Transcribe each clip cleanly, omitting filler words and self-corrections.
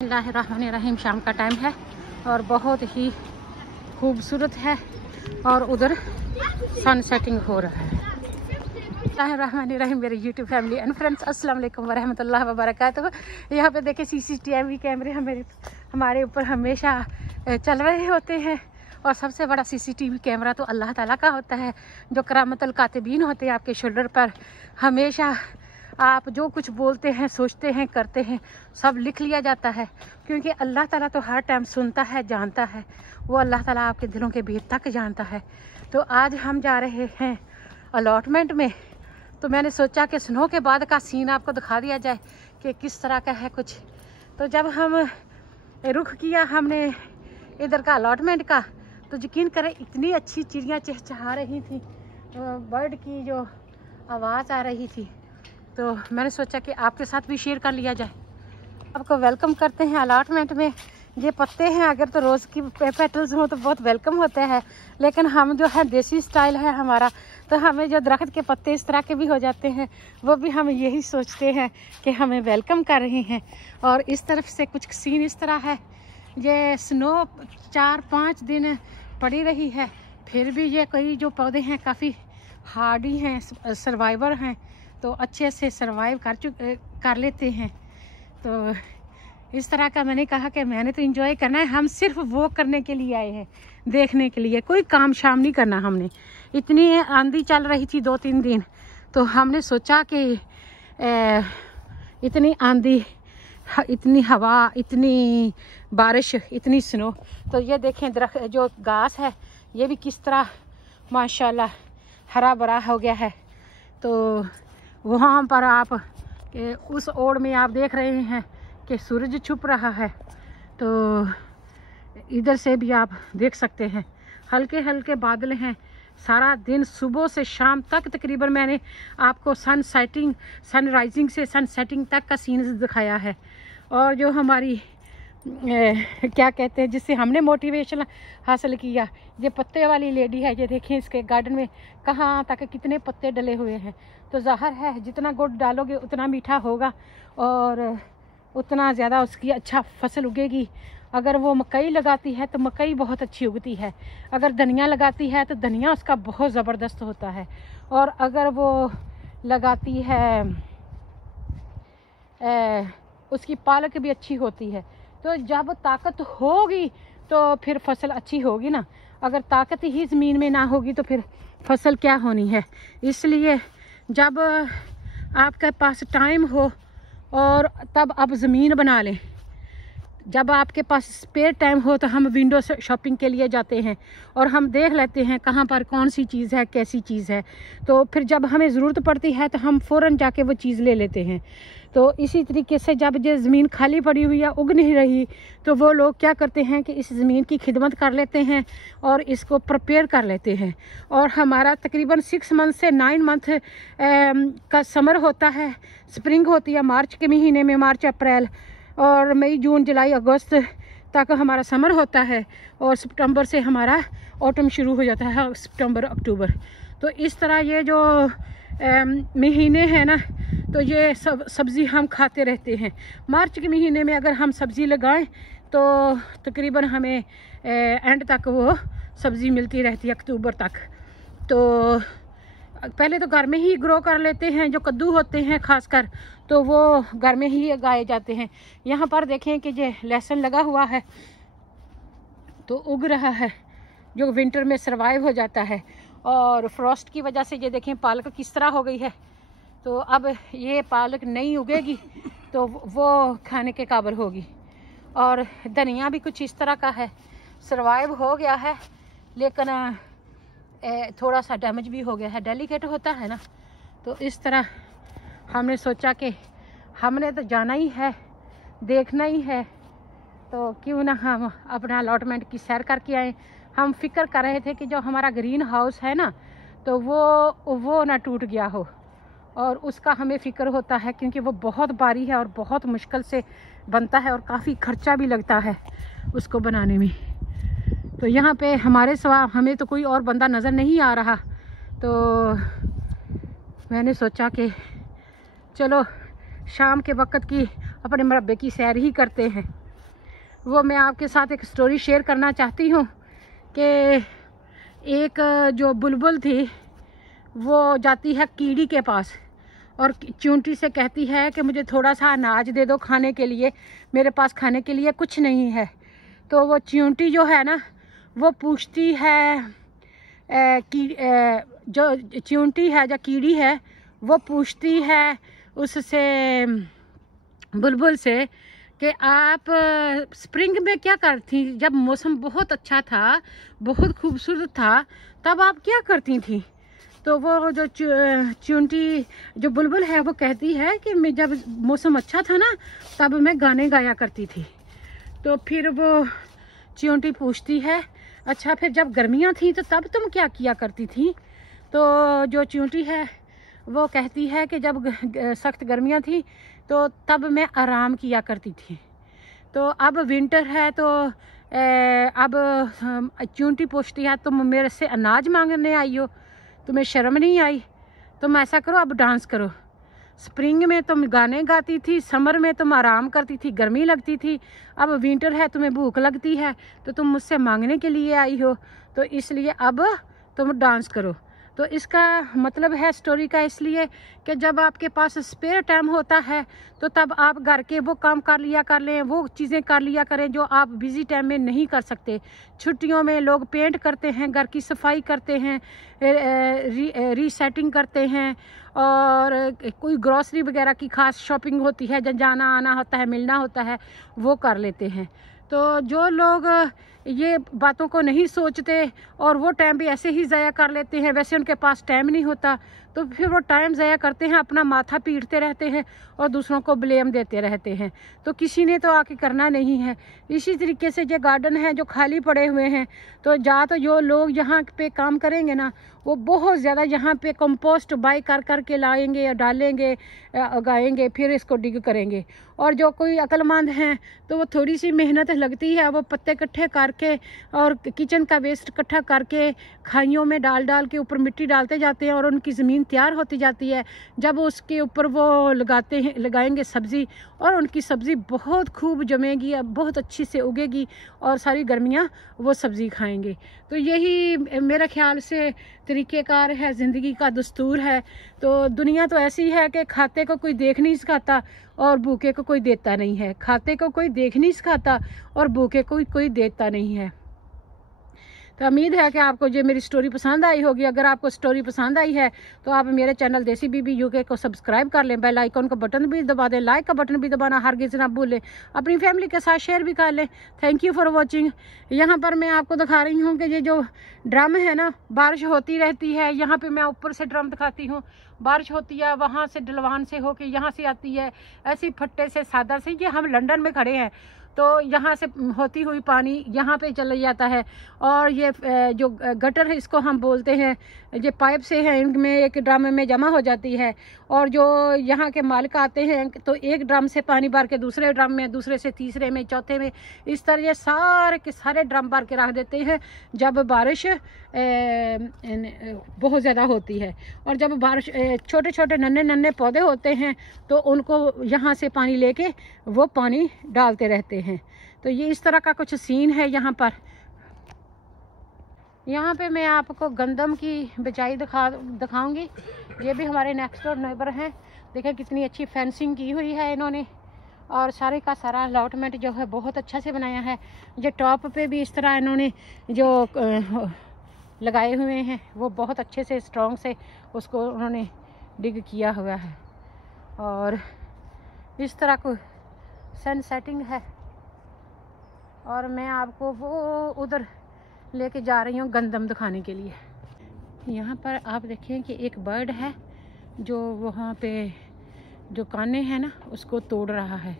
बिस्मिल्लाहिर्रहमानिर्रहीम। शाम का टाइम है और बहुत ही खूबसूरत है और उधर सन सेटिंग हो रहा है। बिस्मिल्लाहिर्रहमानिर्रहीम। मेरे यूट्यूब फैमिली एंड फ्रेंड्स, अस्सलाम वालेकुम वरहमतुल्लाहि वबरकातुहू। यहाँ पे देखिए CCTV कैमरे हमारे ऊपर हमेशा चल रहे होते हैं और सबसे बड़ा CCTV कैमरा तो अल्लाह ताला का होता है, जो करामतुल कातिबीन होते हैं। आपके शोल्डर पर हमेशा आप जो कुछ बोलते हैं, सोचते हैं, करते हैं, सब लिख लिया जाता है, क्योंकि अल्लाह ताला तो हर टाइम सुनता है, जानता है। वो अल्लाह ताला आपके दिलों के भीतर तक जानता है। तो आज हम जा रहे हैं अलॉटमेंट में, तो मैंने सोचा कि स्नो के बाद का सीन आपको दिखा दिया जाए कि किस तरह का है कुछ। तो जब हम रुख किया हमने इधर का अलॉटमेंट का, तो यकीन करें इतनी अच्छी चिड़ियाँ चहचहा रही थी, बर्ड की जो आवाज़ आ रही थी, तो मैंने सोचा कि आपके साथ भी शेयर कर लिया जाए। आपको वेलकम करते हैं अलॉटमेंट में। ये पत्ते हैं, अगर तो रोज़ की पेटल्स हो तो बहुत वेलकम होते हैं, लेकिन हम जो है देसी स्टाइल है हमारा, तो हमें जो दरख्त के पत्ते इस तरह के भी हो जाते हैं, वो भी हम यही सोचते हैं कि हमें वेलकम कर रहे हैं। और इस तरफ से कुछ सीन इस तरह है, ये स्नो 4-5 दिन पड़ी रही है, फिर भी ये कई जो पौधे हैं काफ़ी हार्डी हैं, सर्वाइवर हैं, तो अच्छे से सर्वाइव कर लेते हैं। तो इस तरह का मैंने कहा कि मैंने तो एंजॉय करना है, हम सिर्फ वो करने के लिए आए हैं, देखने के लिए, कोई काम शाम नहीं करना हमने। इतनी आंधी चल रही थी 2-3 दिन, तो हमने सोचा कि इतनी आंधी, इतनी हवा, इतनी बारिश, इतनी स्नो, तो ये देखें दरख्त जो घास है ये भी किस तरह माशाल्लाह हरा भरा हो गया है। तो वहाँ पर आप उस ओर में आप देख रहे हैं कि सूरज छुप रहा है, तो इधर से भी आप देख सकते हैं हल्के हल्के बादल हैं। सारा दिन सुबह से शाम तक तकरीबन मैंने आपको सन राइजिंग से सन सेटिंग तक का सीन दिखाया है। और जो हमारी क्या कहते हैं, जिससे हमने मोटिवेशन हासिल किया, ये पत्ते वाली लेडी है, ये देखें इसके गार्डन में कहाँ तक कितने पत्ते डले हुए हैं। तो ज़ाहिर है जितना गुड़ डालोगे उतना मीठा होगा और उतना ज़्यादा उसकी अच्छा फसल उगेगी। अगर वो मकई लगाती है तो मकई बहुत अच्छी उगती है, अगर धनिया लगाती है तो धनिया उसका बहुत ज़बरदस्त होता है, और अगर वो लगाती है उसकी पालक भी अच्छी होती है। तो जब ताकत होगी तो फिर फसल अच्छी होगी ना, अगर ताकत ही ज़मीन में ना होगी तो फिर फसल क्या होनी है। इसलिए जब आपके पास टाइम हो और तब आप ज़मीन बना लें। जब आपके पास स्पेयर टाइम हो तो हम विंडो से शॉपिंग के लिए जाते हैं और हम देख लेते हैं कहाँ पर कौन सी चीज़ है, कैसी चीज़ है, तो फिर जब हमें ज़रूरत पड़ती है तो हम फ़ौरन जाके वो चीज़ ले लेते हैं। तो इसी तरीके से जब ये ज़मीन खाली पड़ी हुई है, उग नहीं रही, तो वो लोग क्या करते हैं कि इस ज़मीन की खिदमत कर लेते हैं और इसको प्रिपेयर कर लेते हैं। और हमारा तकरीबन 6 मंथ से 9 मंथ का समर होता है, स्प्रिंग होती है मार्च के महीने में, मार्च अप्रैल और मई जून जुलाई अगस्त तक हमारा समर होता है, और सितंबर से हमारा ऑटम शुरू हो जाता है, सितंबर अक्टूबर। तो इस तरह ये जो महीने हैं ना, तो ये सब्ज़ी हम खाते रहते हैं। मार्च के महीने में अगर हम सब्ज़ी लगाएं तो तकरीबन हमें एंड तक वो सब्ज़ी मिलती रहती है, अक्टूबर तक। तो पहले तो घर में ही ग्रो कर लेते हैं, जो कद्दू होते हैं खासकर, तो वो घर में ही उगाए जाते हैं। यहाँ पर देखें कि ये लहसुन लगा हुआ है, तो उग रहा है, जो विंटर में सर्वाइव हो जाता है। और फ्रॉस्ट की वजह से ये देखें पालक किस तरह हो गई है, तो अब ये पालक नहीं उगेगी तो वो खाने के काबिल होगी। और धनिया भी कुछ इस तरह का है, सर्वाइव हो गया है, लेकिन थोड़ा सा डैमेज भी हो गया है, डेलिकेट होता है ना। तो इस तरह हमने सोचा कि हमने तो जाना ही है, देखना ही है, तो क्यों ना हम अपना अलॉटमेंट की सैर करके आए। हम फिक्र कर रहे थे कि जो हमारा ग्रीन हाउस है ना, तो वो ना टूट गया हो, और उसका हमें फ़िक्र होता है, क्योंकि वो बहुत भारी है और बहुत मुश्किल से बनता है और काफ़ी खर्चा भी लगता है उसको बनाने में। तो यहाँ पे हमारे सिवा हमें तो कोई और बंदा नज़र नहीं आ रहा, तो मैंने सोचा कि चलो शाम के वक्त की अपने मरबे की सैर ही करते हैं। वो मैं आपके साथ एक स्टोरी शेयर करना चाहती हूँ कि एक जो बुलबुल थी वो जाती है कीड़ी के पास और चींटी से कहती है कि मुझे थोड़ा सा अनाज दे दो खाने के लिए, मेरे पास खाने के लिए कुछ नहीं है। तो वो चींटी जो है ना वो पूछती है जो चींटी है, जो कीड़ी है, वो पूछती है उससे, बुलबुल से, कि आप स्प्रिंग में क्या करती, जब मौसम बहुत अच्छा था, बहुत खूबसूरत था, तब आप क्या करती थी? तो वो जो चींटी, जो बुलबुल है, वो कहती है कि मैं जब मौसम अच्छा था ना तब मैं गाने गाया करती थी। तो फिर वो चींटी पूछती है, अच्छा फिर जब गर्मियाँ थी तो तब तुम क्या किया करती थी? तो जो चींटी है वो कहती है कि जब सख्त गर्मियाँ थी तो तब मैं आराम किया करती थी। तो अब विंटर है तो अब चींटी पूछती है, तुम मेरे से अनाज मांगने आई हो, तुम्हें शर्म नहीं आई? तुम ऐसा करो, अब डांस करो। स्प्रिंग में तुम गाने गाती थी, समर में तुम आराम करती थी, गर्मी लगती थी, अब विंटर है, तुम्हें भूख लगती है, तो तुम मुझसे मांगने के लिए आई हो, तो इसलिए अब तुम डांस करो। तो इसका मतलब है स्टोरी का इसलिए कि जब आपके पास स्पेयर टाइम होता है तो तब आप घर के वो काम कर लिया कर लें, वो चीज़ें कर लिया करें जो आप बिज़ी टाइम में नहीं कर सकते। छुट्टियों में लोग पेंट करते हैं, घर की सफाई करते हैं, रीसेटिंग करते हैं, और कोई ग्रॉसरी वगैरह की खास शॉपिंग होती है, जब जाना आना होता है, मिलना होता है, वो कर लेते हैं। तो जो लोग ये बातों को नहीं सोचते और वो टाइम भी ऐसे ही ज़ाया कर लेते हैं, वैसे उनके पास टाइम नहीं होता, तो फिर वो टाइम ज़ाया करते हैं, अपना माथा पीटते रहते हैं और दूसरों को ब्लेम देते रहते हैं। तो किसी ने तो आके करना नहीं है। इसी तरीके से जो गार्डन है जो खाली पड़े हुए हैं, तो जो लोग यहाँ पे काम करेंगे ना, वो बहुत ज़्यादा यहाँ पे कंपोस्ट बाई कर के लाएंगे या डालेंगे, उगाएंगे, फिर इसको डिग करेंगे। और जो कोई अक्लमंद हैं तो वो थोड़ी सी मेहनत लगती है, वो पत्ते इकट्ठे करके और किचन का वेस्ट इकट्ठा करके खाइयों में डाल के ऊपर मिट्टी डालते जाते हैं और उनकी ज़मीन तैयार होती जाती है। जब उसके ऊपर वो लगाएंगे सब्ज़ी, और उनकी सब्ज़ी बहुत खूब जमेगी, बहुत अच्छी से उगेगी और सारी गर्मियाँ वो सब्ज़ी खाएंगे। तो यही मेरा ख्याल से तरीक़ेकार है, ज़िंदगी का दस्तूर है। तो दुनिया तो ऐसी है कि खाते को कोई देख नहीं सिखाता और भूखे को कोई देता नहीं है। खाते को कोई देख नहीं सिखाता और भूखे को कोई देता नहीं है। तो उम्मीद है कि आपको ये मेरी स्टोरी पसंद आई होगी। अगर आपको स्टोरी पसंद आई है तो आप मेरे चैनल देसी बीबी यूके को सब्सक्राइब कर लें, बेल आइकन का बटन भी दबा दें, लाइक का बटन भी दबाना हरगिज़ ना भूलें, अपनी फैमिली के साथ शेयर भी कर लें। Thank you for watching. यहाँ पर मैं आपको दिखा रही हूँ कि ये जो ड्रम है ना, बारिश होती रहती है, यहाँ पर मैं ऊपर से ड्रम दिखाती हूँ, बारिश होती है, वहाँ से डलवान से होके यहाँ से आती है, ऐसी फट्टे से सादा से। ये हम लंदन में खड़े हैं तो यहाँ से होती हुई पानी यहाँ पे चला जाता है, और ये जो गटर है इसको हम बोलते हैं, ये पाइप से है, इनमें एक ड्रम में जमा हो जाती है, और जो यहाँ के मालिक आते हैं तो एक ड्रम से पानी भर के दूसरे ड्रम में, दूसरे से तीसरे में, चौथे में, इस तरह ये सारे के सारे ड्रम भर के रख देते हैं जब बारिश बहुत ज़्यादा होती है। और जब बारिश छोटे छोटे नन्हे पौधे होते हैं तो उनको यहाँ से पानी लेके वो पानी डालते रहते हैं। तो ये इस तरह का कुछ सीन है यहाँ पर। यहाँ पे मैं आपको गंदम की बिजाई दिखाऊंगी। ये भी हमारे नेक्स्ट डोर नेबर हैं। देखें कितनी अच्छी फेंसिंग की हुई है इन्होंने, और सारे का सारा अलॉटमेंट जो है बहुत अच्छा से बनाया है। ये टॉप पे भी इस तरह इन्होंने जो लगाए हुए हैं वो बहुत अच्छे से स्ट्रॉन्ग से उसको उन्होंने डिग किया हुआ है, और इस तरह को सन सेटिंग है। और मैं आपको वो उधर लेके जा रही हूँ गंदम दिखाने के लिए। यहाँ पर आप देखें कि एक बर्ड है जो वहाँ पे जो काने हैं ना उसको तोड़ रहा है,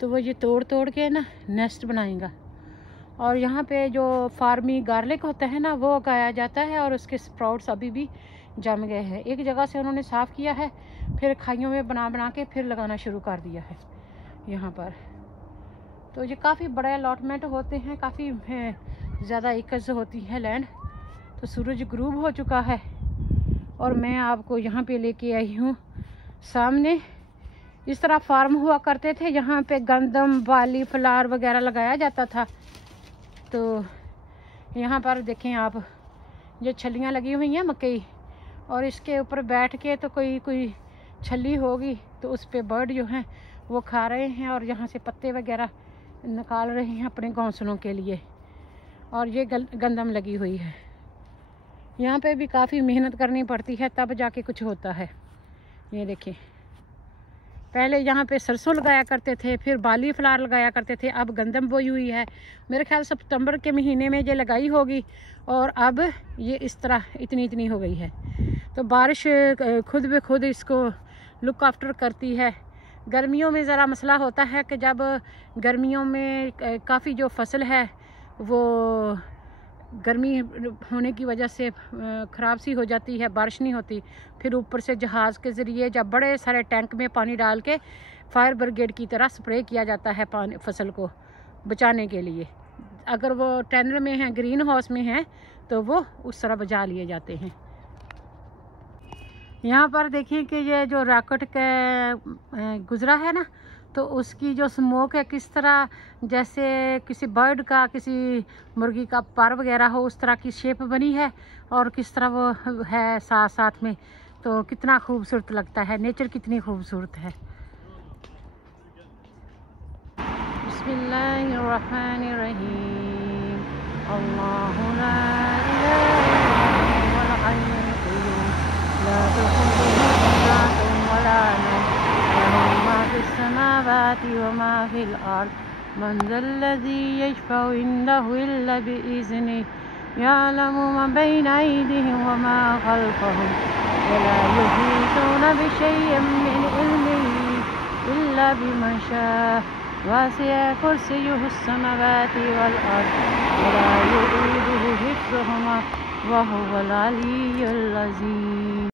तो वो ये तोड़ के ना नेस्ट बनाएगा। और यहाँ पे जो फार्मी गार्लिक होता है ना वो उगाया जाता है, और उसके स्प्राउट्स अभी भी जम गए हैं। एक जगह से उन्होंने साफ़ किया है, फिर खाइयों में बना के फिर लगाना शुरू कर दिया है यहाँ पर। तो ये काफ़ी बड़े अलॉटमेंट होते हैं, काफ़ी ज़्यादा एकड़ होती है लैंड। तो सूरज ग्रूब हो चुका है और मैं आपको यहाँ पे लेके आई हूँ सामने इस तरह फार्म हुआ करते थे, यहाँ पे गंदम, बाली, फ्लावर वगैरह लगाया जाता था। तो यहाँ पर देखें आप, ये छलियाँ लगी हुई हैं मकई, और इसके ऊपर बैठ के तो कोई छली होगी तो उस पे बर्ड जो हैं वो खा रहे हैं, और यहाँ से पत्ते वगैरह निकाल रहे हैं अपने घोंसलों के लिए। और ये गंदम लगी हुई है। यहाँ पे भी काफ़ी मेहनत करनी पड़ती है तब जाके कुछ होता है। ये देखिए, पहले यहाँ पे सरसों लगाया करते थे, फिर बाली फ्लावर लगाया करते थे, अब गंदम बोई हुई है। मेरे ख्याल सितंबर के महीने में ये लगाई होगी, और अब ये इस तरह इतनी हो गई है। तो बारिश खुद ब खुद इसको लुक आफ्टर करती है। गर्मियों में ज़रा मसला होता है कि जब गर्मियों में काफ़ी जो फसल है वो गर्मी होने की वजह से ख़राब सी हो जाती है, बारिश नहीं होती। फिर ऊपर से जहाज़ के ज़रिए जब बड़े सारे टैंक में पानी डाल के फायर ब्रिगेड की तरह स्प्रे किया जाता है पानी फसल को बचाने के लिए। अगर वो टनल में हैं, ग्रीन हाउस में हैं, तो वो उस तरह बचा लिए जाते हैं। यहाँ पर देखिए कि ये जो रॉकेट के गुज़रा है ना, तो उसकी जो स्मोक है किस तरह जैसे किसी बर्ड का, किसी मुर्गी का पर वगैरह हो, उस तरह की शेप बनी है, और किस तरह वो है साथ साथ में। तो कितना खूबसूरत लगता है, नेचर कितनी खूबसूरत है। बिस्मिल्लाहिर्रहमानिर्रहीम। अल्लाहु ला इलाहा इल्लल्लाह ला तखुज़ुहु सिनतुन वला नौम लहु मा फिस्समावाति व मा फिल अर्द मन ज़ल्लज़ी यशफ़उ इंदहु इल्ला बिइज़निहि यअलमु मा बैना अयदीहिम व मा ख़ल्फ़हुम व ला युहीतूना बिशैइन मिन इल्मिही इल्ला बिमा शाअ वसिअ कुर्सियुहु अस्समावाति वल अर्द व ला यऊदुहु हिफ़्ज़ुहुमा व हुवल अलिय्युल अज़ीम।